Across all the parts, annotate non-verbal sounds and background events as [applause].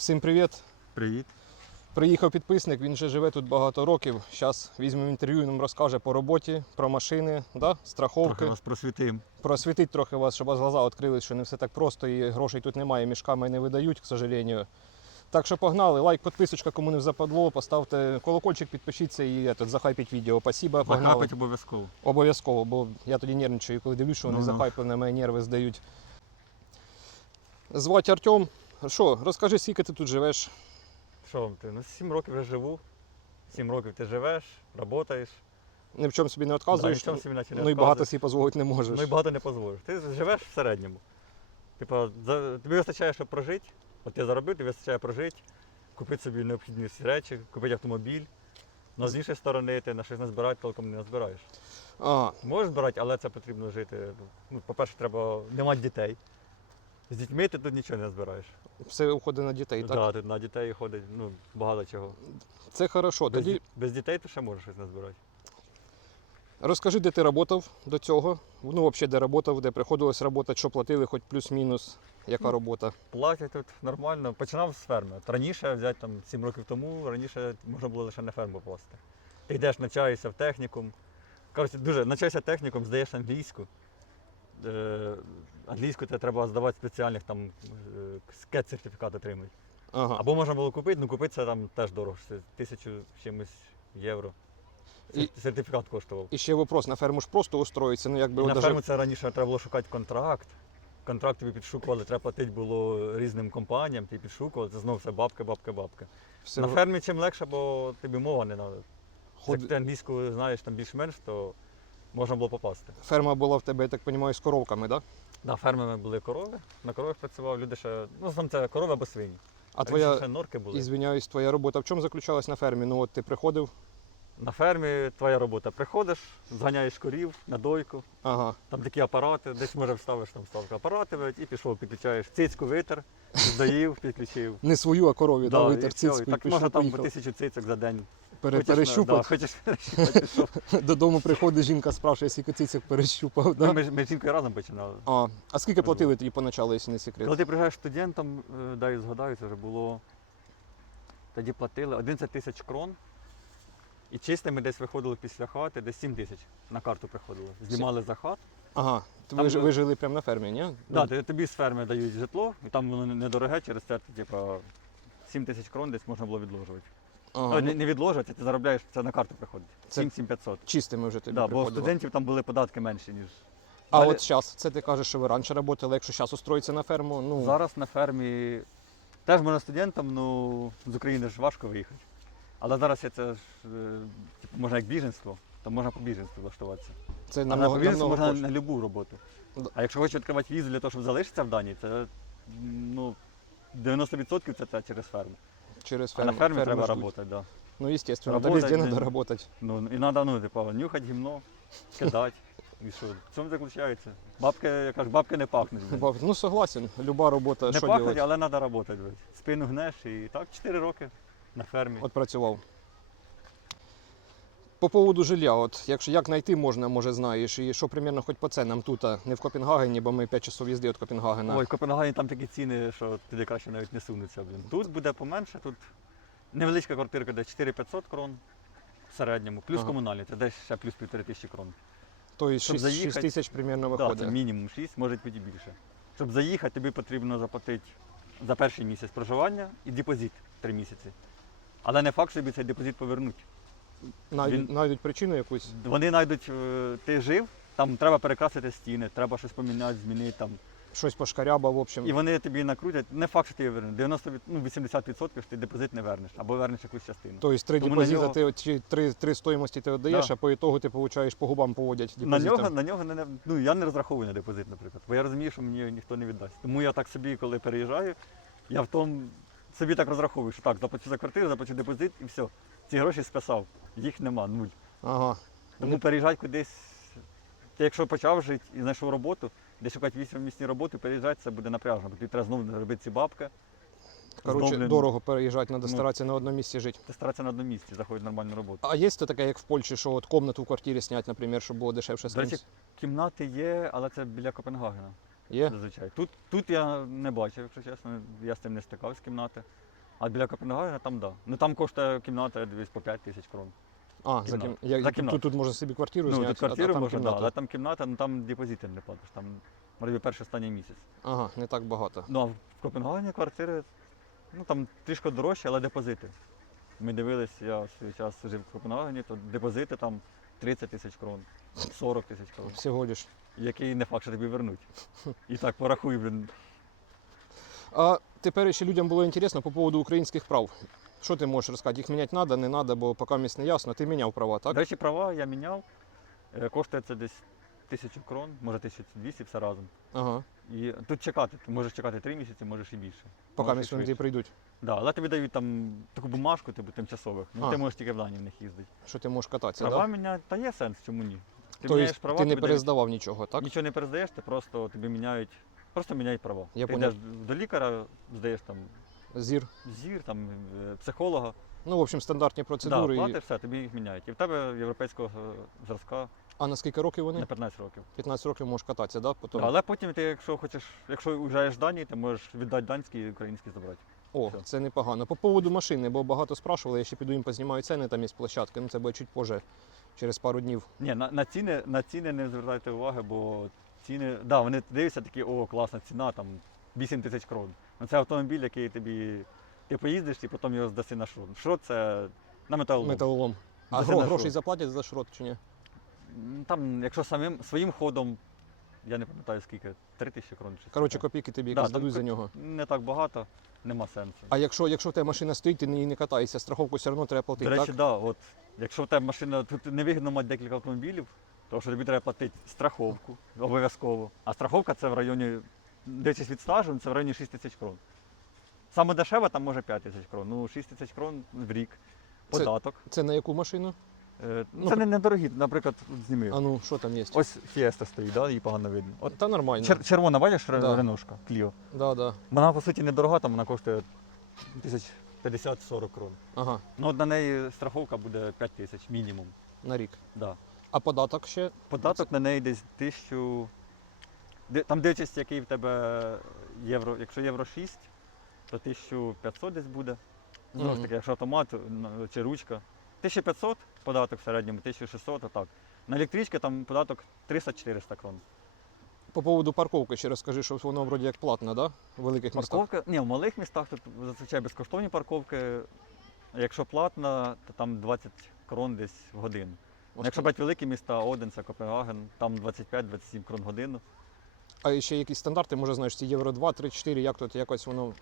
Всім привіт. Привіт. Приїхав підписник, він вже живе тут багато років. Зараз візьмемо інтерв'ю, нам розкаже по роботі, про машини, да? страховки. Трохи вас просвітим. Просвітить трохи вас, щоб вас глаза відкрились, що не все так просто і грошей тут немає, мішками не видають, к сожалению. Так що погнали, лайк, підписочка, кому не западло, поставте колокольчик, підпишіться і этот, захайпіть відео. Спасибо, погнали. Захапить обов'язково. Обов'язково, бо я тоді нервничаю, коли дивлюсь, що вони Ну-ну. захайпили, на мене нерви здають. Звати Артем. Що, розкажи, скільки ти тут живеш? Що вам ти? Ну, сім років вже живу. Сім років ти живеш, працюєш. Ні в чому собі не Да, відказуєш, нічого собі не ну і багато собі дозволити не можеш. Ну і багато не дозволиш. Ти живеш в середньому. Типа, за... тобі вистачає, щоб прожити. От ти заробив, тобі вистачає прожити, купити собі необхідні всі речі, купити автомобіль. Но з іншої сторони ти на щось назбирати толком не назбираєш. А, Можеш збирати, але це потрібно жити. Ну, по-перше, треба не мати дітей. З дітьми ти тут нічого не збираєш. все уходить на дітей, так? Да, тут на дітей ходить ну, багато чого. Це хорошо. Без, Тоді без дітей ти ще можеш щось назбирати. розкажи, де ти працював до цього. Ну, взагалі, де працював, де приходилось працювати, що платили, хоч плюс-мінус, яка Ну, робота. Платять тут нормально. Починав з ферми. От раніше, взяти там 7 років тому, раніше можна було лише на ферму попасти. Ти йдеш, навчаєшся в технікум. Коротше, дуже навчаєшся технікум, здаєш англійську. Е, англійську тебе треба здавати спеціальних там скет сертифікат отримати. Ага. Або можна було купити, ну купити це там теж дорого. Це тисячу чимось євро. І- Сертифікат коштував. І ще вопрос, на ферму ж просто устроїться, ну якби на даже- ферму це раніше треба було шукати контракт. Контракт тобі підшукували, треба платити було різним компаніям, ти підшукували, це знову все бабки, бабки, бабки. все На фермі чим легше, бо тобі мова не треба. ход- Як ти англійську знаєш там більш-менш, то можна було попасти. ферма була в тебе, я так розумію, з коровками, так? Да? На фермі були корови, на коровах працював, люди ще, ну там це корови або свині. А Раніше ще норки були. ізвиняюсь, твоя робота в чому заключалась на фермі? Ну от ти приходив, На фермі твоя робота. Приходиш, зганяєш корів на дойку, ага. там такі апарати, десь може вставиш там ставка апарати і пішов, підключаєш цицьку витер, [laughs] доїв, підключив. Не свою, а корові, да, Да, витер і цицьку і так пішов, можна там по тисячу цицьок за день. Пере- Хочеш. Да, хочеш перещупати, пішов. [laughs] Додому приходить жінка, спрашує, скільки цицьок перещупав. Да? Ну, Ми, ж- ми з жінкою разом починали. А, а скільки платили тоді поначалу, якщо не секрет? Коли ти приїжджаєш студентом, е, дай згадаю, це вже було. Тоді платили 11 тисяч крон. І чистими десь виходили після хати, десь 7 тисяч на карту приходило. Знімали за хат. Ага, то Там ви, ж- ви жили прямо на фермі, ні? Да, ти- тобі з ферми дають житло, і там воно недороге, через це типу, 7 тисяч крон десь можна було відложувати. Ага, Ну, ну, не, не відложувати, ти заробляєш, це на карту приходить. Це 7-7500. чистими вже тобі Да, бо у приходило. студентів там були податки менші, ніж. А Далі- от зараз, це ти кажеш, що ви раніше працювали, якщо зараз устроїться на ферму, ну, Зараз на фермі теж можна студентам, ну з України ж важко виїхати. Але зараз я це ж е, типу, можна як біженство, то можна по біженству влаштуватися. це А на намного, намного можна коштує. на будь-яку роботу. Да. А якщо хочеш відкривати візу для того, щоб залишитися в Данії, це м, ну, 90% це, це через ферму. Через А на фермі ферму треба ждуть. працювати, да. Ну, естественно, Работать, Работать, везде блин. треба працювати. Ну, і треба, ну, типа, нюхати гімно, кидати. І що? В цьому заключається? Бабки, я кажу, бабки не пахнуть. блін. Ну, согласен, люба робота, Не що пахнуть, але треба працювати. Спину гнеш і так 4 роки на фермі. От працював. По поводу жилья, от якщо як знайти можна, може знаєш, і що примерно хоч по ценам тут, а не в Копенгагені, бо ми 5 часов їзди від Копенгагена. Ой, в Копенгагені там такі ціни, що туди краще навіть не сунуться. Блін. Тут буде поменше, тут невеличка квартирка, де 4500 крон в середньому, плюс Ага. комунальні, це десь ще плюс півтори тисячі крон. Тобто щоб 6, заїхати- тисяч примерно Так, виходить. це мінімум 6, може бути більше. Щоб заїхати, тобі потрібно заплатити за перший місяць проживання і депозит 3 місяці. Але не факт, що тобі цей депозит повернуть. Найдуть, він- знайдуть причину якусь. Вони знайдуть, е, ти жив, там треба перекрасити стіни, треба щось поміняти, змінити там. Щось пошкаряба, в общем. І вони тобі накрутять. Не факт, що ти її вернеш. 90, від- ну, 80% що ти депозит не вернеш, або вернеш якусь частину. Тобто три Тому на депозита, нього- ти от ці три, три стоїмості ти віддаєш, Да. а по ітогу ти получаєш по губам поводять На депозитом. нього, на нього не, не- ну, я не розраховую на депозит, наприклад. Бо я розумію, що мені ніхто не віддасть. Тому я так собі, коли переїжджаю, я в тому собі так розраховую, що так, заплачу за квартиру, заплачу депозит і все. Ці гроші списав. Їх нема, нуль. Ага. Тому переїжджати кудись. Ти якщо почав жити і знайшов роботу, де шукати вісім місні роботи, переїжджати це буде напряжно, бо тобі треба знову робити ці бабки, Коротше, дорого переїжджати, треба ну. старатися на одному місці жити. ти старатися на одному місці, заходить нормальну роботу. А є то таке, як в Польщі, що от комнату в квартирі зняти, наприклад, щоб було дешевше До речі, кімнати є, але це біля Копенгагена. Є? Зазвичай. Тут, тут я не бачив, якщо чесно, я з цим не стикав з кімнати. А біля Копенгагена там так. Да. Ну там коштує кімната дивись по 5 тисяч крон. А, за. Кімната. я... За тут, кімнату. тут можна собі квартиру Ну, зняти, тут квартиру а, а там можна, да, але там кімната, ну там депозити не платиш, там може перший останній місяць. Ага, не так багато. Ну а в Копенгагені квартири, ну там трішки дорожче, але депозити. Ми дивились, я свій час жив в Копенгагені, то депозити там 30 тисяч крон, 40 тисяч крон, Всього лиш. Який не факт, що тобі вернуть. І так порахуй, блін. А тепер ще людям було інтересно по поводу українських прав. Що ти можеш розказати? Їх міняти треба, не треба, бо поки місць не ясно. Ти міняв права, так? До речі, права я міняв. Е, Коштує це десь тисячу крон, може 1200 все разом. Ага. І тут чекати, ти можеш чекати 3 місяці, можеш і більше. Поки місць вони прийдуть. Да, але тобі дають там таку бумажку, типу тимчасових. Ну А. ти можеш тільки в дані в них їздити. Що ти можеш кататися, Права так? міняти, та є сенс, чому ні? Ти Тобто міняєш права, ти не тобі дають- перездавав нічого, так? Нічого не перездаєш, ти просто тобі міняють, просто міняють права. Я ти поняв. йдеш до лікаря, здаєш там Зір. зір, там е, психолога, Ну, в общем, стандартні да, процедури. і- платиш все, тобі їх міняють. І в тебе європейського е, зразка А на скільки років вони? на 15 років. 15 років можеш кататися, так? Потім... Да, але потім ти, якщо хочеш, якщо уїжджаєш в Данію, ти можеш віддати данський і український забрати. О, все. це непогано. По поводу машини, бо багато спрашували, я ще піду їм познімаю ціни там із площадки, ну це буде чуть позже, через пару днів. Ні, на, на, ціни, на ціни не звертайте уваги, бо ціни, да, вони дивляться такі, о, класна ціна, там 8 тисяч крон. Ну це автомобіль, який тобі ти поїздиш і потім його здаси на шрот. Шрот це на металолом. Металолом. А гро, на грошей заплатять за шрот чи ні? Там, якщо самим своїм ходом, я не пам'ятаю скільки, 3 тисячі крон. Коротше, копійки тобі Да, якось дадуть за нього. Не так багато, нема сенсу. А якщо, якщо в тебе машина стоїть, ти на ній не катаєшся, страховку все одно треба платити, До речі, так? да, от, якщо в тебе машина, тут невигідно мати декілька автомобілів, тому що тобі треба платити страховку обов'язково. А страховка це в районі, дивлячись від стажу, це в районі 6 тисяч крон. Саме дешева там може 5 тисяч крон. Ну, 6 тисяч крон в рік. Це- Податок. Це на яку машину? Е, ну, ну, це не недорогі, наприклад, от зніми. А ну, що там є? Ось фіеста стоїть, да, її погано видно. От Та нормально. чер- червона, бачиш, Да. реношка, Кліо. Да, да. Вона по суті недорога, там вона коштує тисяч 50-40 крон. Ага, Ну, от на неї страховка буде 5 тисяч мінімум. на рік. Да. А податок ще? Податок на неї десь тисячу. де- Там дивлячись, який в тебе євро. Якщо євро 6, то 1500 десь буде. Знову ж Мгм. таки, якщо автомат на- чи ручка. 1500 податок в середньому, 1600, отак. На електрички там податок 300-400 крон. По поводу парковки ще розкажи, що воно вроді як платне, да? В великих містах. Парковка, ні, в малих містах тут зазвичай безкоштовні парковки. Якщо платна, то там 20 крон десь в годину. Ось Якщо брати великі міста, Оденсе, Копенгаген, там 25-27 крон в годину. А ще якісь стандарти, може, знаєш, ці євро 2, 3, 4, як тут якось воно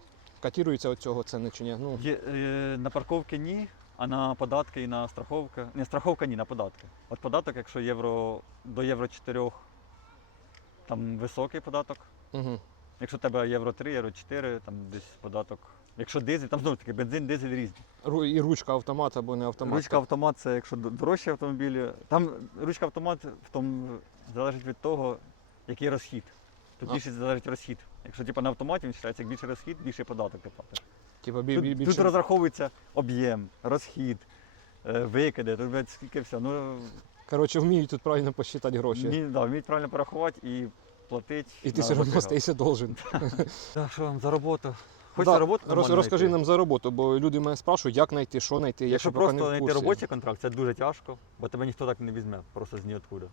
катірується від цього ціни чи ні? Ну, Є, е, на парковки ні, а на податки і на страховки. Не, страховка ні, на податки. От податок, якщо євро до євро 4, там високий податок. угу. Якщо в тебе євро 3, євро 4, там десь податок. Якщо дизель, там знову таки бензин, дизель різні. Ру- і ручка автомат або не автомат. Ручка автомат це якщо д- дорожчі автомобілі. Там ручка автомат в тому залежить від того, який розхід. Тут А. більше залежить розхід. Якщо типу, на автоматі він вважається, як більше розхід, більше податок ти платиш. Типа бі- Тут, бі- тут більше. розраховується об'єм, розхід, е, викиди, тут блядь, скільки все. Ну, Коротше, вміють тут правильно посчитати гроші. вмі, да, вміють правильно порахувати і платити. І ти все одно стаєшся должен. [laughs] Так, що вам за роботу? Хоч Да, за роботу роз- нормально розкажи знайти? нам за роботу, бо люди мене спрашують, як знайти, що знайти. Якщо просто знайти робочий контракт, це дуже тяжко, бо тебе ніхто так не візьме, просто з ніоткуда.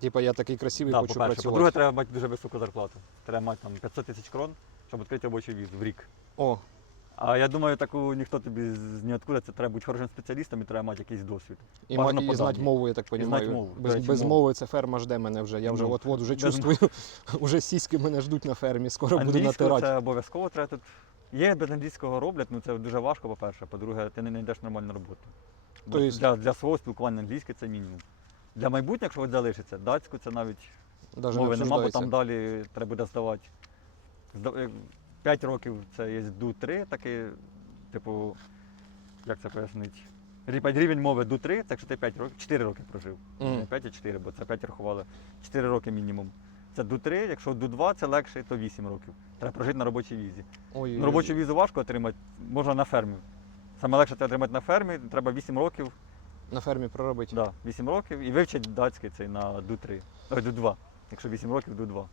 Типа я такий красивий, Да, хочу по-перше. працювати. По-друге, треба мати дуже високу зарплату. Треба мати там 500 тисяч крон, щоб відкрити робочий віз в рік. О, А я думаю, таку ніхто тобі з ніоткуда, це треба бути хорошим спеціалістом і треба мати якийсь досвід. і, Бажано ма- і знати мову, я так знати розумію. мову. До Без, речі, без мову. мови це ферма жде мене вже. Я вже Ну, от-от вже без чувствую. [laughs] вже сіськи мене ждуть на фермі, скоро буду Англійську натирати. це обов'язково треба тут. Є без англійського роблять, ну це дуже важко, по-перше. По-друге, ти не знайдеш нормальну роботу. Бо То єсть- для, для свого спілкування англійське це мінімум. Для майбутнього, якщо от залишиться, датську це навіть Даже не мови нема, бо обсуждається. там далі треба буде здавати. Зда- е, П'ять років це є ду-3, такий, типу, як це пояснити? Рі- Рівень мови ду-3, це якщо ти 5 років, 4 роки прожив. Мгм. Не 5 а 4, бо це 5 рахували. 4 роки мінімум. Це ду-3, якщо ду-2 це легше, то 8 років. Треба прожити на робочій візі. Ой, Ну, робочу візу важко отримати, можна на фермі. Саме легше це отримати на фермі, треба 8 років, на фермі проробити. да, 8 років і вивчити датський цей на ду-3. Ой, ду-2. Якщо 8 років, ду-2.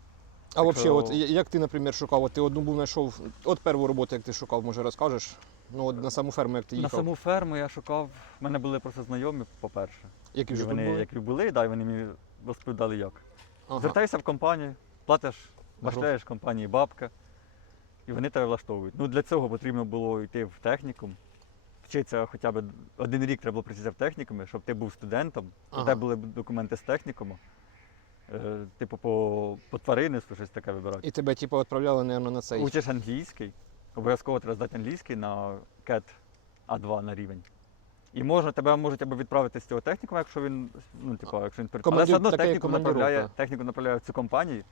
А Так взагалі, от як ти, наприклад, шукав? От ти одну був знайшов, от першу роботу, як ти шукав, може розкажеш? Ну, от на саму ферму, як ти На саму ферму я шукав. В мене були просто знайомі, по-перше. Які вже тут вони, були? як і були, да, і вони мені розповідали як. Ага. Звертайся в компанію, платиш, башляєш компанії бабка, і вони тебе влаштовують. Ну, для цього потрібно було йти в технікум, вчитися хоча б один рік треба було працювати в технікумі, щоб ти був студентом, Ага. у тебе були документи з технікуму, е, типу по, по тваринництву щось таке вибирати. І тебе, типу, відправляли, мабуть, на цей. Учиш англійський, обов'язково треба здати англійський на CAT А2 на рівень. І можна, тебе можуть або відправити з цього технікуму, якщо він, ну, типу, якщо він перед- Але все одно техніку направляє, техніку направляє в цю компанію.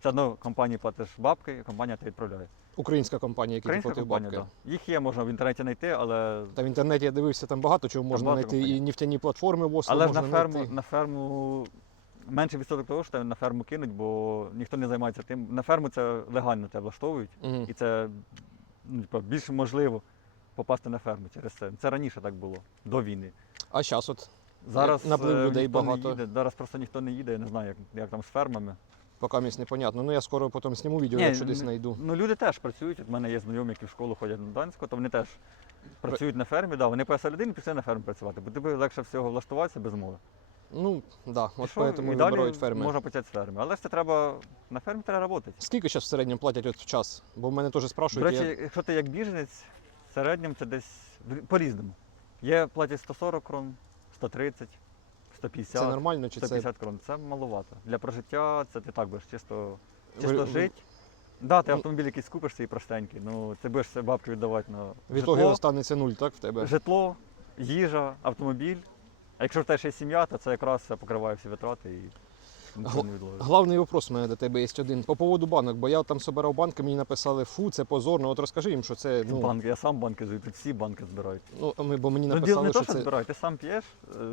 Все одно компанії платиш бабки, і компанія тебе відправляє. Українська компанія, яка платив бабки. Да. Їх є, можна в інтернеті знайти, але, Та в інтернеті я дивився, там багато чого можна багато знайти. І нефтяні платформи в Осло але ж можна на ферму, знайти. на ферму менше відсоток того, що тебе на ферму кинуть, бо ніхто не займається тим. На ферму це легально тебе влаштовують. Мгм. І це ну, типу, більш можливо попасти на ферму через це. Це раніше так було, до війни. А зараз от, Зараз наплив е, людей ніхто багато. Їде. Зараз просто ніхто не їде, я не знаю, як, як там з фермами. поки місць непонятно. Ну я скоро потім зніму відео, Ні, якщо десь ну, знайду. Ну люди теж працюють. От в мене є знайомі, які в школу ходять на Данську, то вони теж працюють на фермі. Да, вони по людини пішли на ферму працювати, бо тобі легше всього влаштуватися без мови. Ну, да, от поэтому і і далі вибирають ферми. можна почати з ферми. Але ж це треба на фермі треба працювати. Скільки зараз в середньому платять от в час? Бо в мене теж До спрашують. речі, я... якщо ти як біженець, в середньому це десь в- по-різному. Є платять 140 крон, 130, 150. Це нормально чи це 150 крон. Це маловато. Для прожиття це ти так будеш чисто, чисто ви- жити. Да, ти Ну- автомобіль якийсь купиш свій простенький, ну ти будеш це бабки віддавати на в ітогі житло, останеться нуль, так в тебе? житло, їжа, автомобіль. А якщо в тебе ще є сім'я, то це якраз покриває всі витрати і нічого не відложить. Главний вопрос у мене до тебе є один. По поводу банок, бо я там собирав банки, мені написали, фу, це позорно. От розкажи їм, що це. Ну, Банки, я сам банки тут всі банки збирають. ну ми, бо мені Ну, діло написали, не то, що що це. збирають, ти сам п'єш,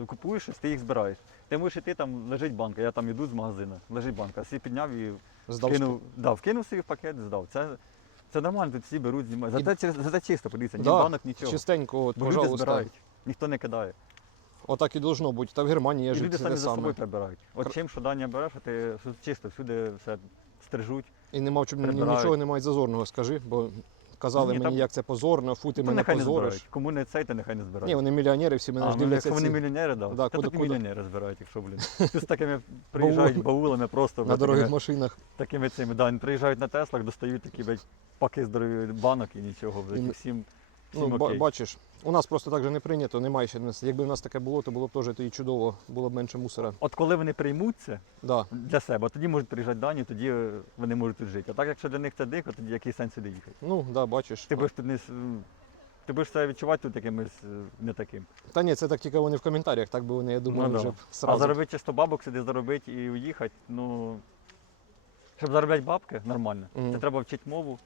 е, купуєш щось, ти їх збираєш. Ти можеш іти, там лежить банка, я там іду з магазину, лежить банка, всі підняв і Здав вкинув, да, вкинув собі в пакет, здав. Це, це нормально, тут всі беруть, знімають. Зате, через- зате чисто, подивіться, ні Да, банок, нічого. Чистенько, от, Бо люди пожалуйста. збирають, ніхто не кидає. Отак і должно бути. Та в Германії я і жив люди це самі те за собою прибирають. От чим що дання береш, а ти чисто, всюди все стрижуть. І нема в чому ні- прибирають. нічого немає зазорного, скажи, бо казали Ні, мені, там- як це позорно, фу, ти Ну, мене нехай не позориш. збирають. Кому не цей, то нехай не збирають. Ні, вони мільйонери, всі мене а, ж ну, дивляться якщо вони ці мільйонери, да. Да, Та куди- тут і куди? мільйонери збирають, якщо, блін. Тут з такими [laughs] приїжджають баулами просто. на блядь, дорогих такими- машинах. Такими цими, да, вони приїжджають на Теслах, достають такі блядь, паки здорові банок і нічого, блядь, І і не- всім, Ну, ба- окей. бачиш, у нас просто так же не прийнято, немає ще. Якби в нас таке було, то було б теж і чудово, було б менше мусора. От коли вони приймуться Да. для себе, тоді можуть приїжджати дані, тоді е, вони можуть тут жити. А так, якщо для них це дико, тоді який сенс сюди їхати? Ну, да, бачиш. Ти будеш тут не ти будеш себе відчувати тут якимось е, не таким. Та ні, це так тільки вони в коментарях, так би вони, я думаю, Ну, да. вже б А заробити чисто бабок сюди заробити і уїхати, ну щоб заробляти бабки нормально, Мгм. це треба вчити мову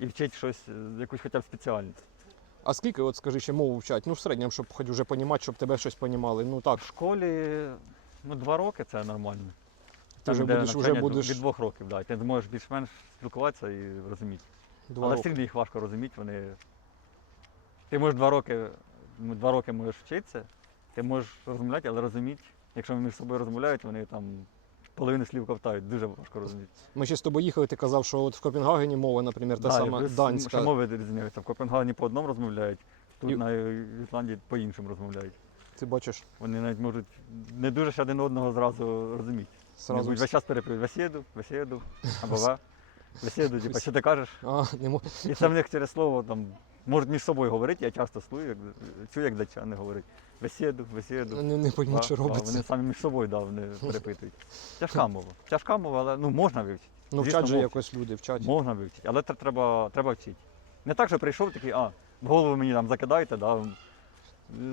і вчити щось, е, якусь хоча б спеціальність. А скільки, от скажи, ще мову вчать? Ну, в середньому, щоб хоч вже понімати, щоб тебе щось понімали. Ну так, В школі ну, два роки це нормально. ти вже будеш, вже будеш від двох років, да. ти зможеш більш-менш спілкуватися і розуміти. два Але все їх важко розуміти. Вони... Ти можеш два роки, ну, два роки можеш вчитися, ти можеш розмовляти, але розуміти, якщо вони між собою розмовляють, вони там половину слів ковтають, дуже важко розуміти. Ми ще з тобою їхали, ти казав, що от в Копенгагені мова, наприклад, та Да, сама плюс данська. Ще мови різняються. В Копенгагені по одному розмовляють, тут І- на Ісландії по-іншому розмовляють. Ти бачиш, Вони навіть можуть не дуже ще один одного зразу розуміти. сразу. Вони весь час перепитують весіду, весіду, або [laughs] ва. Весіду, типу, що ти кажеш? А, не мо... І це в них через слово там можуть між собою говорити, я часто слую, як, чую, як датчани говорять. Бесіду, бесіду. не, не поймуть, що робиться. Вони самі між собою да, вони перепитують. Тяжка мова. Тяжка мова, але ну, можна вивчити. Ну, вчать же якось люди, вчать. Можна вивчити, але треба, треба вчити. Не так, що прийшов такий, а, в голову мені там закидайте, да,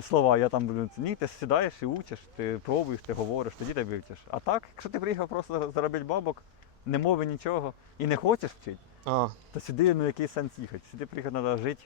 слова, я там буду. Ні, ти сідаєш і учиш, ти пробуєш, ти говориш, тоді ти вивчиш. А так, якщо ти приїхав просто заробити бабок, не мови нічого і не хочеш вчити, А, то сюди ну який сенс їхати? Сюди приїхати треба жити,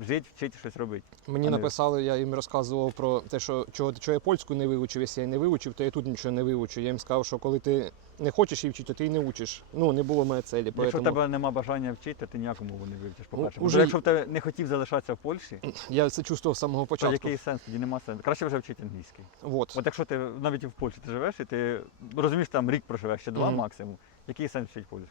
жити, вчити щось робити. мені написали, я їм розказував про те, що чого, чого я польську не вивчив, якщо я не вивчив, то я тут нічого не вивчу. Я їм сказав, що коли ти не хочеш її вчити, то ти і не учиш. Ну, не було моєї цілі. Якщо поэтому в тебе нема бажання вчити, то ти ніяку мову не вивчиш. По-перше. уже якщо в тебе не хотів залишатися в Польщі, Я це чувствував з самого то початку. який сенс? Тоді нема сенсу. Краще вже вчити англійський. Вот. От якщо ти навіть і в Польщі ти живеш, і ти розумієш, там рік проживеш, ще два Мгм. максимум, який сенс вчити польську?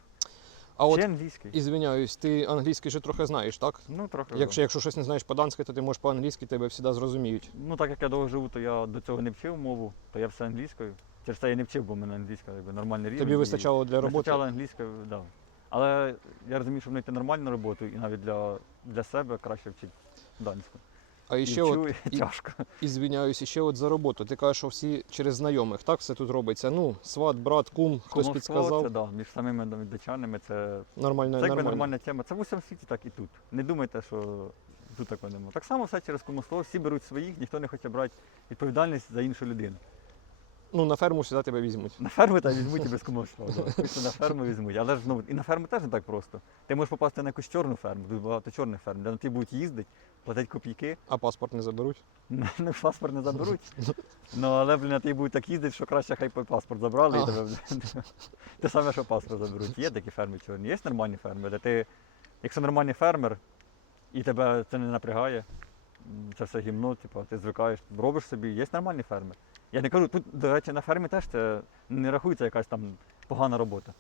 А от Ще англійський. ізвиняюсь, ти англійський же трохи знаєш, так? Ну, трохи. Якщо, якщо щось не знаєш по-данськи, то ти можеш по-англійськи, тебе завжди зрозуміють. Ну, так як я довго живу, то я до цього не вчив мову, то я все англійською. Через це я не вчив, бо в мене англійська якби, нормальний рівень. Тобі вистачало для роботи. Вистачало англійською, так. Да. Але я розумію, щоб знайти нормальну роботу і навіть для, для себе краще вчити данську. А І ще от, [laughs] і тяжко. і ще от за роботу. Ти кажеш, що всі через знайомих, так все тут робиться. Ну, сват, брат, кум, хтось підказав. Це, да, між самими дочанами це, Нормально, це якби нормальна тема. Це в усьому світі, так і тут. Не думайте, що тут такого немає. Так само все через комусло, всі беруть своїх, ніхто не хоче брати відповідальність за іншу людину. Ну, на ферму сюди тебе візьмуть. На ферму та візьмуть і без кумовства. да. На ферму візьмуть. Але ж ну, і на ферму теж не так просто. Ти можеш попасти на якусь чорну ферму, тут багато чорних ферм, де на ті будуть їздити, платити копійки, А паспорт не заберуть. не паспорт не заберуть. [laughs] Ну але блін, на ті будуть так їздити, що краще хай паспорт забрали і тебе. Те саме, що паспорт заберуть. Є такі ферми чорні, є нормальні ферми, де ти, якщо нормальний фермер і тебе це не напрягає, це все гімно, типу, ти звикаєш, робиш собі, є нормальні ферми. Я не кажу, тут, до речі, на фермі теж це не рахується якась там погана робота.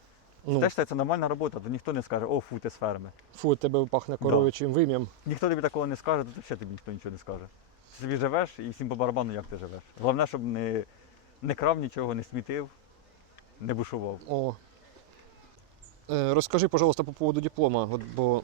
Ну, Теж це нормальна робота, то ніхто не скаже, о, фу, ти з ферми. фу, тебе пахне коровичим вим'ям. Ніхто тобі такого не скаже, то ще тобі ніхто нічого не скаже. Ти собі живеш і всім по барабану, як ти живеш. Головне, щоб не, не крав нічого, не смітив, не бушував. О. Е, розкажи, пожалуйста, по поводу диплома. Бо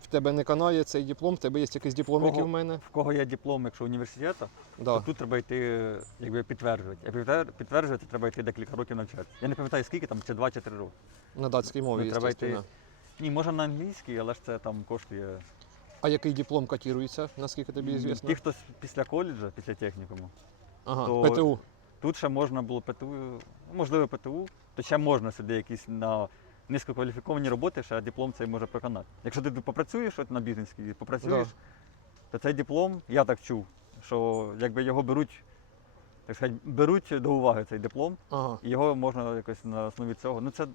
в тебе не канає цей диплом, в тебе є якийсь диплом, який в мене. В кого є диплом, якщо університету, Да. то тут треба йти якби, підтверджувати. А підтвер- підтверджувати треба йти декілька років навчатися. Я не пам'ятаю скільки там, чи два, чи три роки. На датській мові, Ну, треба йти. естественно. Ні, може на англійській, але ж це там коштує. А який диплом котирується, наскільки тобі звісно? Ті, хто с- після коледжа, після технікуму, Ага, то- ПТУ. Тут ще можна було ПТУ, можливо, ПТУ, то ще можна сюди якісь на низькокваліфіковані роботи, ще диплом цей може проканати. Якщо ти попрацюєш от на бізнесській, попрацюєш, то цей диплом, я так чув, що якби його беруть, так сказати, беруть до уваги цей диплом, Ага. і його можна якось на основі цього. Ну це,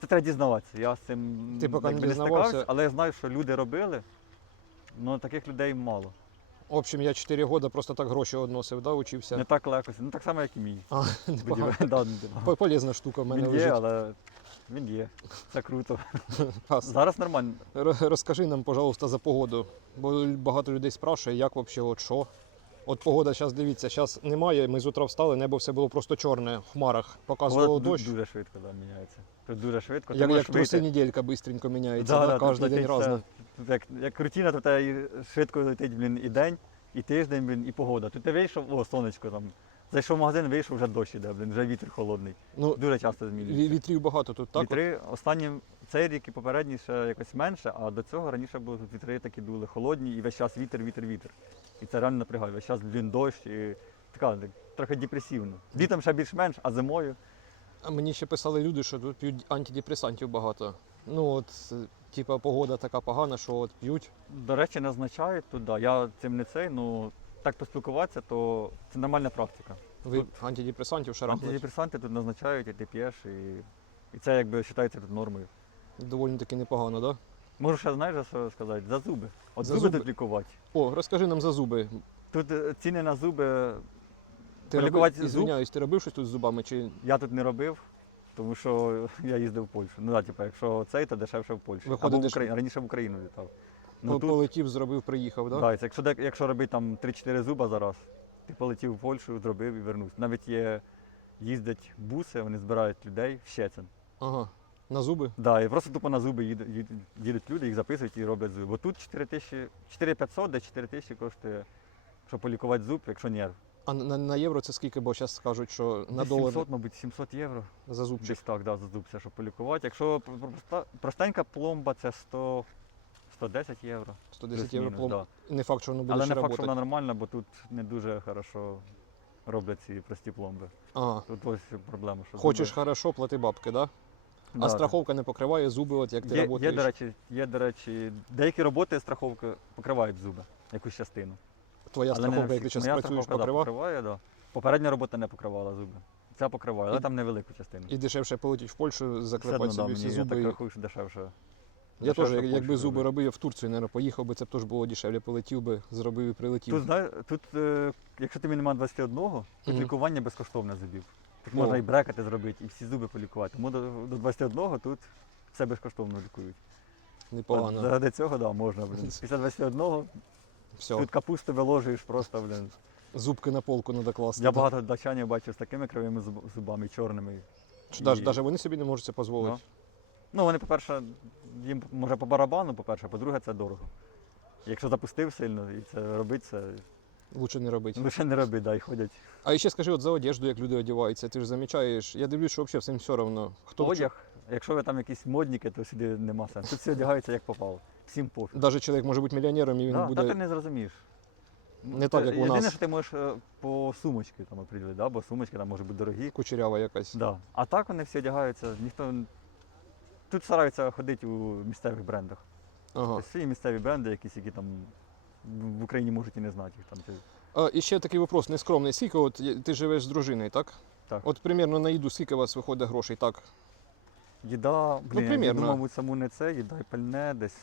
це треба дізнаватися. Я з цим Ти поки не якби, не дізнавався? стикався, але я знаю, що люди робили, але таких людей мало. В общем, я 4 роки просто так гроші односив, да, учився. Не так легко, ну так само, як і мій. А, [laughs] [laughs] да, да. По- Полезна штука в мене Він є, лежить. але він є. Це круто. [laughs] Зараз нормально. Розкажи нам, пожалуйста, за погоду. Бо багато людей спрашує, як взагалі, от що. От погода зараз дивіться, зараз немає. Ми з утра встали, небо все було просто чорне, в хмарах. Показувало Погода дощ. дуже швидко да, міняється. Тут дуже швидко. Як, як труси неділька швидко міняється, Да, да, да, кожен день летить разно. все. Як, як рутина, то те і швидко летить блін, і день, і тиждень, блін, і погода. Тут ти вийшов, о, сонечко там. Зайшов в магазин, вийшов, вже дощ іде, блін, вже вітер холодний. Ну, Дуже часто змінюється. вітрів багато тут, так? Вітри останні цей рік і попередній ще якось менше, а до цього раніше були вітри такі дули холодні, і весь час вітер, вітер, вітер. І це реально напрягає. Весь час блін, дощ і така так, трохи депресивно. Літом ще більш-менш, а зимою. А мені ще писали люди, що тут п'ють антидепресантів багато. Ну от, типа, погода така погана, що от п'ють. До речі, назначають туди. Я цим не цей, ну так поспілкуватися, то це нормальна практика. Ви Тут антидепресантів шарахнуть. Антидепресанти тут назначають, і ти п'єш, і, і це якби вважається тут нормою. Доволі таки непогано, так? Да? Можу ще знаєш, що сказати? За зуби. От За зуби, зуби? тут лікувати. О, розкажи нам за зуби. Тут е, ціни на зуби. Ти робив, зуб? ізвиняюсь, ти робив щось тут з зубами? Чи Я тут не робив, тому що [laughs] я їздив в Польщу. Ну так, типу, якщо цей, то дешевше в Польщі. Виходить, Або в деш- Україну. Раніше в Україну літав. Ну, тут, полетів, зробив, приїхав, так? Да? да, якщо, дек- якщо робити там 3-4 зуба зараз, ти полетів в Польщу, зробив і вернувся. Навіть є їздять буси, вони збирають людей в Щецин. Ага. На зуби? Да, і просто тупо на зуби їдуть, їдуть, їдуть люди, їх записують і роблять зуби. Бо тут 4 тисячі, 4500, де 4 тисячі коштує, щоб полікувати зуб, якщо нерв. А на, на євро це скільки? Бо зараз кажуть, що на Десь долар 700, мабуть, 700 євро. за зубчик. Десь так, да, за зуб це, щоб полікувати. Якщо про- проста, простенька пломба, це 100, 110 євро. 110 євро пломб. Не факт, що воно буде Але ще не факт, що вона нормальна, бо тут не дуже хорошо роблять ці прості пломби. Ага. Тут ось проблема. Що Хочеш зуби- хорошо, плати бабки, да? Да, А страховка не покриває зуби, от як ти Є, є, працюєш. до речі, є, до речі, деякі роботи страховки покривають зуби, якусь частину. Твоя Але не страховка, як всі. ти зараз Моя працюєш, страховка, да, покрива. покриває, да. Попередня робота не покривала зуби. Ця покриває, але І- там невелику частину. І дешевше полетіть в Польщу, Все одно, заклепати да, собі всі мені, я так рахую, що дешевше. Я теж, як- якби зуби робив, я в Турцію, мабуть, поїхав би, це б теж було дешевле. Полетів би, зробив і прилетів. Тут, знає, тут е, якщо тобі немає 21, тут Мгм. лікування безкоштовне зубів. Тут О. можна і брекети зробити, і всі зуби полікувати. Тому до, до 21 тут все безкоштовно лікують. Непогано. Заради цього, да, можна, блін. Після 21 Все. тут капусту виложуєш просто, блін. Зубки на полку треба класти. Я да. багато дачанів бачив з такими кривими зуб- зубами, чорними. Чи і- навіть вони собі не можуть це дозволити. Ну. Ну, вони, по-перше, їм може по барабану, по-перше, по-друге, це дорого. Якщо запустив сильно і це робить, це Лучше не робити. лише не роби, да, і ходять. А ще скажи, от за одежду, як люди одягаються, ти ж замічаєш. Я дивлюсь, що взагалі всім все одно. Хто Одяг, якщо ви там якісь модники, то сюди нема сенсу. Тут всі одягаються як попало. Всім пофіг. Навіть чоловік може бути мільйонером і він Да, буде. Та ти не зрозумієш. Не так, як у Єдине, нас. що ти можеш е, по сумочки там да? бо сумочки там можуть бути дорогі. Кучерява якась. Да. А так вони всі одягаються, ніхто. Тут стараються ходити у місцевих брендах. Ага. Свої всі місцеві бренди, якісь, які там в Україні можуть і не знати їх там. А, і ще такий вопрос нескромний. Скільки от ти живеш з дружиною, так? Так. От примерно на їду, скільки у вас виходить грошей, так? Їда, блін, примірно. їду, мабуть, саму не це, їда і пальне десь.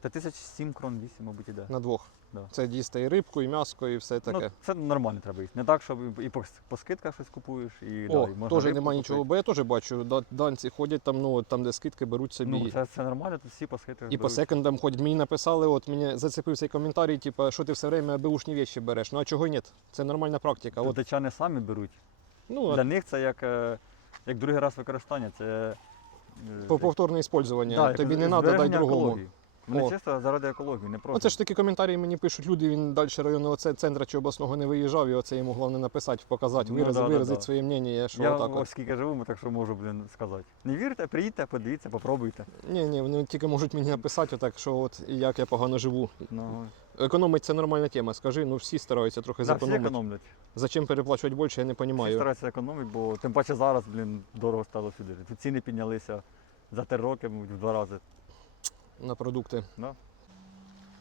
Та тисяч сім крон, вісім, мабуть, іде. На двох. Да. Це дійсно і рибку, і м'яско, і все таке. Ну, це нормально треба їсти. Не так, щоб і по, по скидках щось купуєш, і О, да, і можна теж немає нічого, бо я теж бачу, данці ходять там, ну, там, де скидки беруть собі. Ну, це, це нормально, тут всі по скидках І по беруть. секондам ходять. Мені написали, от мені зацепив цей коментарій, типу, що ти все время беушні вещи береш. Ну а чого ні? Це нормальна практика. От, датчани самі беруть. ну, Для них це як, е, як другий раз використання. Це е, по повторне іспользування. да, Тобі не треба дати другому. екології. Вони О. чисто заради екології, не просто. Оце ж такі коментарі мені пишуть люди, він далі районного це- центру чи обласного не виїжджав, і оце йому головне написати, показати, Ну, да, да, виразити да. своє мнення, що Я отак ось от. скільки живу, так що можу, блін, сказати. Не вірте, приїдьте, подивіться, попробуйте. Ні, ні, вони тільки можуть мені написати, отак, що от як я погано живу. Ну, Економить це нормальна тема. Скажи, ну всі стараються трохи да, всі зекономити. економлять. Зачем переплачувати більше, я не Всі розумію. стараються економити, бо тим паче зараз, блін, дорого стало сюди. Тут ціни піднялися за три роки, мабуть, в два рази. На продукти. Да.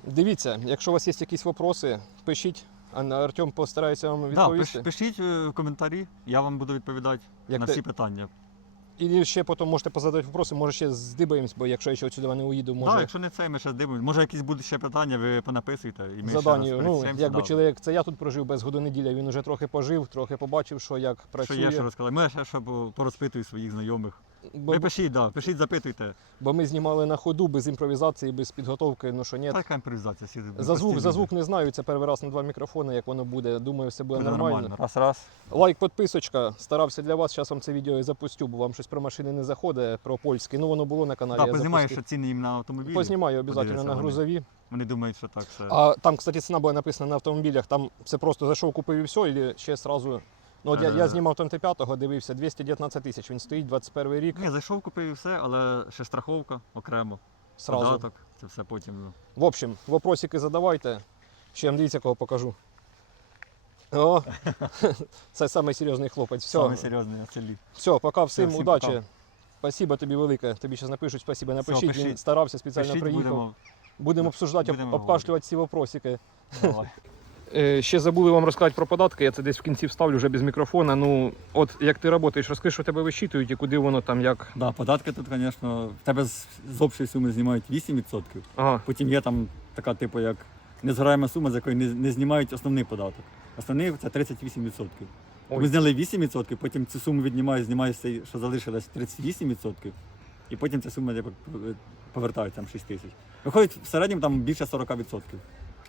Дивіться, якщо у вас є якісь питання, пишіть, а Артем постарається вам відповісти. пишіть в коментарі, я вам буду відповідати Як ти- питання. І ще потім можете позадати питання, може ще здибаємось, бо якщо я ще отсюди не уїду, може якщо не це, ми ще здивимося. Може якісь будуть ще питання, ви понаписуйте. І ми заданню. Ну, якби чоловік, це я тут прожив без году неділя, він вже трохи пожив, трохи побачив, що як Що працює. є, що розказати. Ми ще щоб порозпитую своїх знайомих. Бо, Ви пишіть, да, пишіть, запитуйте. бо ми знімали на ходу, без імпровізації, без підготовки, ну що ні. Така імпровізація. всі За звук, за звук не знаю, це перший раз на два мікрофони, як воно буде. Думаю, все буде Буде нормально. Раз, раз. Лайк, підписочка. Старався для вас. Зараз вам це відео і запустю, бо вам щось про машини не заходить, про польські. Ну воно було на каналі. Так, я запустив. ще ціни їм на автомобілі. Познімаю обов'язково на вони. грузові. Вони думають, що так все. А там, кстати, ціна була написана на автомобілях. Там все просто зайшов, купив і все, і ще сразу. Ну, от я, я знімав там Т5, дивився 219 тисяч. Він стоїть 21 рік. Ні, зайшов, купив і все, але ще страховка окремо. Сразу. Податок, це все потім. ну. В общем, вопросики задавайте. Ще вам дивіться, кого покажу. О, [laughs] це самий серйозний хлопець. Все, Саме серйозне на селі. все пока всім, всім удачі. пока. Спасибо тобі велике. Тобі зараз напишуть спасибо. Напишіть, він пишіть. старався спеціально Пишіть, приїхав. Будемо, будемо. обсуждати, будемо об, обкашлювати ці вопросики. Давай. [laughs] Е, Ще забули вам розказати про податки, я це десь в кінці вставлю вже без мікрофона. Ну, от як ти працюєш, розкажи, що тебе висчитують і куди воно там як. Да, податки тут, звісно, в тебе з, з общої суми знімають 8%. Ага, Потім є там така, типу, як незгораєма сума, з якої не, не знімають основний податок. Основний це 38%. Ой. Ми зняли 8%, потім цю суму віднімають, знімається, що залишилось 38%, і потім ця сума типу, повертається там 6 тисяч. Виходить в середньому там більше 40%.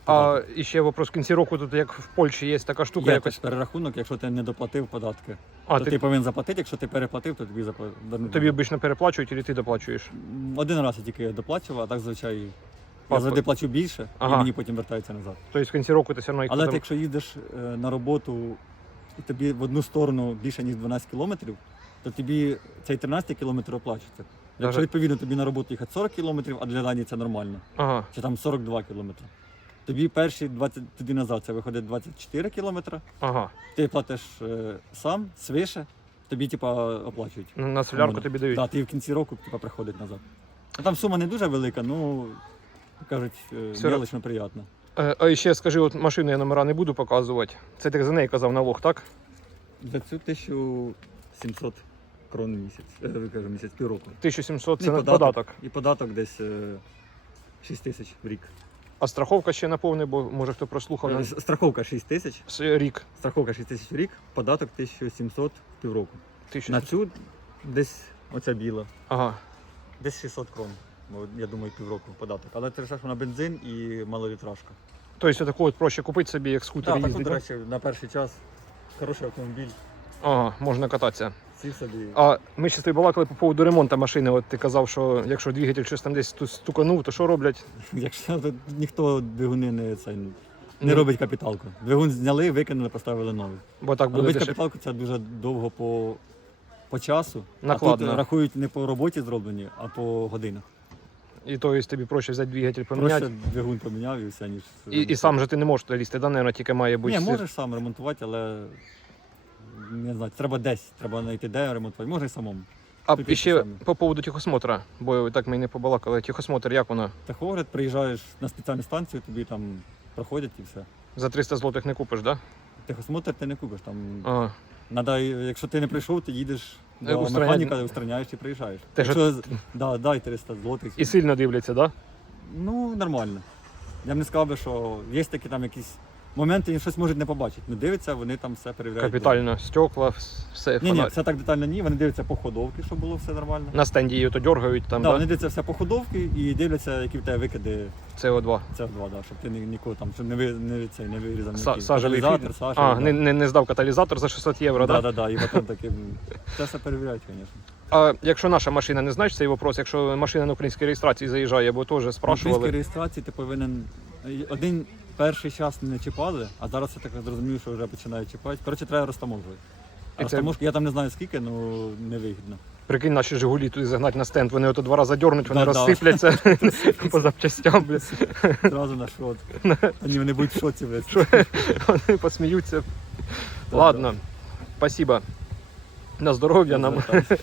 А і ще вопрос в кінці року, тут як в Польщі є така штука, Є якось. якось перерахунок, якщо ти не доплатив податки, А, то ти, ти повинен заплатити, якщо ти переплатив, то тобі запла- тобі обично переплачують, і ти доплачуєш. Один раз я тільки доплачував, а так звичайно. Я Паспорт. завжди плачу більше, Ага. і мені потім вертається назад. Тобто в кінці року ти все одно їх Але ти, якщо їдеш е, на роботу і тобі в одну сторону більше ніж 12 кілометрів, то тобі цей 13 кілометр оплачується. Якщо Даже- відповідно тобі на роботу їхати 40 кілометрів, а для Данії це нормально, Ага. чи там 42 кілометри. Тобі перші 20 туди назад це виходить 24 кілометри. Ага. Ти платиш е, сам, свише, тобі типа оплачують. Ну, На солярку тобі дають. Так, ти в кінці року типа, приходить назад. Ну, Там сума не дуже велика, ну кажуть, е, Все мелочно приємно. Е, А ще скажи, от машину я номера не буду показувати. Це ти за неї казав налог, так? За цю 1700 крон в місяць, е, ви кажу, місяць півроку. 1700 І це на податок. І податок десь е, 6 тисяч в рік. А страховка ще наповни, бо може хто прослухав. Е, с- Страховка 6 тисяч, С- Рік. страховка 6 тисяч в рік, податок 1700 півроку. 1000. На цю десь оця біла. Ага. Десь 600 крон. бо, Я думаю, півроку податок. Але ти що на бензин і малолітражка. Тобто таку от проще купити собі, як скутер Так, їздить. до речі, на перший час хороший автомобіль. Ага, можна кататися. Сів собі. А ми ще з тобою балакали по поводу ремонту машини. От ти казав, що якщо двигатель щось там десь тут стуканув, то що роблять? [laughs] Якщо ніхто двигуни не, це, не Ну. робить капіталку. Двигун зняли, викинули, поставили новий. Бо так буде Робити капіталку це дуже довго по, по часу. А Накладно. тут рахують не по роботі зроблені, а по годинах. І то тобі проще взяти двигатель поміняти. Проще двигун поміняв і все, ніж. І, і сам же ти не можеш туди лізти, да, наверное, тільки має бути. Ні, можеш сам ремонтувати, але не знаю, треба десь, треба знайти де ремонтувати. Можна і самому. А тут і ще саме. по поводу техосмотра, бо так ми не побалакали. Техосмотр, як вона? Тахогляд, приїжджаєш на спеціальну станцію, тобі там проходять і все. За 300 злотих не купиш, да? Техосмотр ти не купиш. Там Ага. Надо, якщо ти не прийшов, ти їдеш до устраняти- механіка, устраняєш і приїжджаєш. Те, що- якщо, да, дай 300 злотих. І сильно дивляться, да? Ну, нормально. Я б не сказав би, що є такі там якісь моменти, і щось можуть не побачити. Ну дивиться, вони там все перевіряють. Капітально, стекла, все. Ні, ні, фонарь. все так детально ні. Вони дивляться по ходовці, щоб було все нормально. На стенді її то дергають, там, да, да, Вони дивляться все по ходовці і дивляться, які в тебе викиди СО2. СО2, да, щоб ти ні- нікого там, щоб не, ви, не, цей, не вирізав. Са- ніякий сажевий каталізатор, фільтр. А, да. не, не, не здав каталізатор за 600 євро, Да, да? да, да, і потім таким. Це все перевіряють, звісно. А якщо наша машина, не знаєш цей вопрос, якщо машина на українській реєстрації заїжджає, бо теж Українській спрашували. реєстрації ти повинен один перший час не чіпали, а зараз я так зрозумів, що вже починають чіпати. Коротше, треба розтаможувати. А це- розтаможки, я там не знаю скільки, ну невигідно. Прикинь, наші Жигулі туди загнати на стенд, вони ото два рази дернуть, вони Да, да. розсипляться [laughs] по запчастям, блядь. Зразу на шот. Вони, вони будуть в шоці, блядь. вони посміються. Ладно, спасибо. На здоров'я нам. Звертайся.